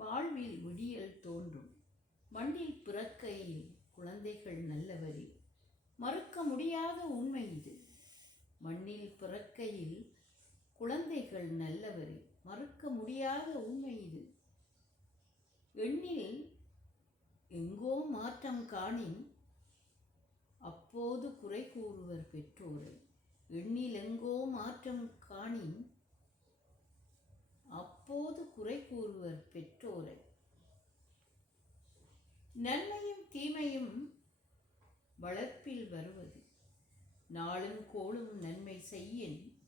வாழ்வில் விடியல் தோன்றும். மண்ணில் பிறக்கையில் குழந்தைகள் நல்லவரே, மறுக்க முடியாத உண்மை இது. மண்ணில் பிறக்கையில் குழந்தைகள் நல்லவரே, மறுக்க முடியாத உண்மை இது. எண்ணில் எங்கோ மாற்றம் காணின், அப்போது குறை கூறுவர் பெற்றோரை. எண்ணில் எங்கோ மாற்றம் காணின், அப்போது குறை கூறுவர் பெற்றோரை. நன்மையும் தீமையும் வளர்ப்பில் வருவது, நாளும் கோளும் நன்மை செய்யின்.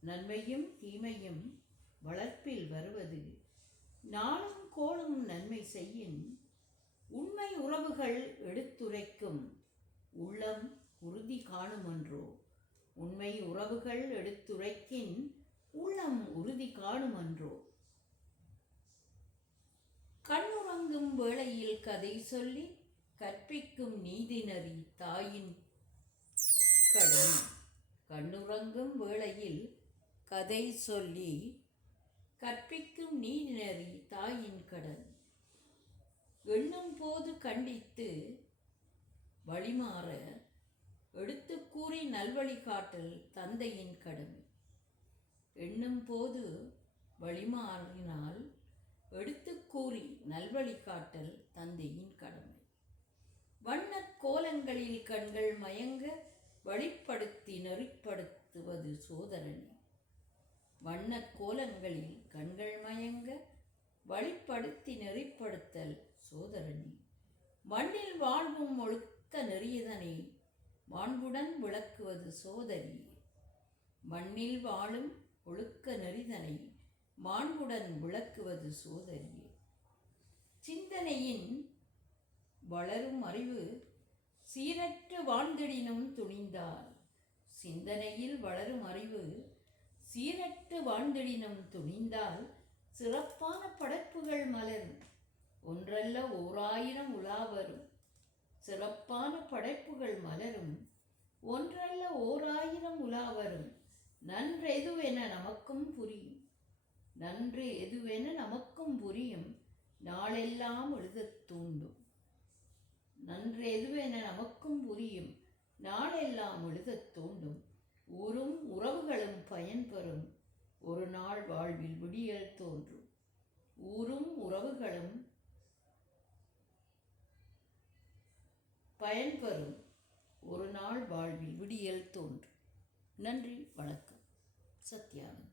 நன்மையும் தீமையும் வளர்ப்பில் வருவது, நாளும் கோளும் நன்மை செய்யின். உண்மை உறவுகள் எடுத்துரைக்கும், உள்ளம் உறுதி காணுமன்றோ. உண்மை உறவுகள் எடுத்துரைக்கின், உள்ளம் உறுதி காணுமன்றோ. கண்ணுறங்கும் வேளையில் கதை சொல்லி கற்பிக்கும் நீதிநெறி தாயின் கடன். கண்ணுறங்கும் வேளையில் கதை சொல்லி கற்பிக்கும் நீதிநெறி தாயின் கடன். எண்ணும் போது கண்டித்து வழிமாற எடுத்து கூறி நல்வழி காட்டல் தந்தையின் கடமை. எண்ணும் போது வழிமாறினால் எடுத்து கூறி நல்வழி காட்டல் தந்தையின் கடமை. வண்ணக் கோலங்களில் கண்கள் மயங்க வழிப்படுத்தி நெறிப்படுத்துவது சோதரணி. வண்ணக் கோலங்களில் கண்கள் மயங்க வழிப்படுத்தி நெறிப்படுத்தல் சோதரணி. மண்ணில் வாழ்வும் ஒழுக்க நெறியதனை மாண்புடன் விளக்குவது சோதரி. மண்ணில் வாழும் ஒழுக்க நெறிதனை மாண்புடன் விளக்குவது சோதரி. சிந்தனையின் வளரும் அறிவு சீரற்று வாழ்ந்திடினும் துணிந்தால். சிந்தனையில் வளரும் அறிவு சீரற்று வாழ்ந்திடினும் துணிந்தால், சிறப்பான படைப்புகள் மலரும். ஒன்றல்ல ஓராயிரம் உலாவரும். சிறப்பான படைப்புகள் மலரும், ஒன்றல்ல ஓராயிரம் உலாவரும். நன்று எதுவென நமக்கும் புரியும். நன்று எதுவென நமக்கும் புரியும், நாளெல்லாம் எழுதத் தூண்டும். நன்று எதுவென நமக்கும் புரியும், நாளெல்லாம் எழுதத் தூண்டும். ஊரும் உறவுகளும் பயன்பெறும், ஒரு நாள் வாழ்வில் விடியல் தோன்றும். ஊரும் உறவுகளும் பயன்பெறும், ஒரு நாள் வாழ்வில் விடியல் தோன்றும். நன்றி, வணக்கம். சத்யானந்த்.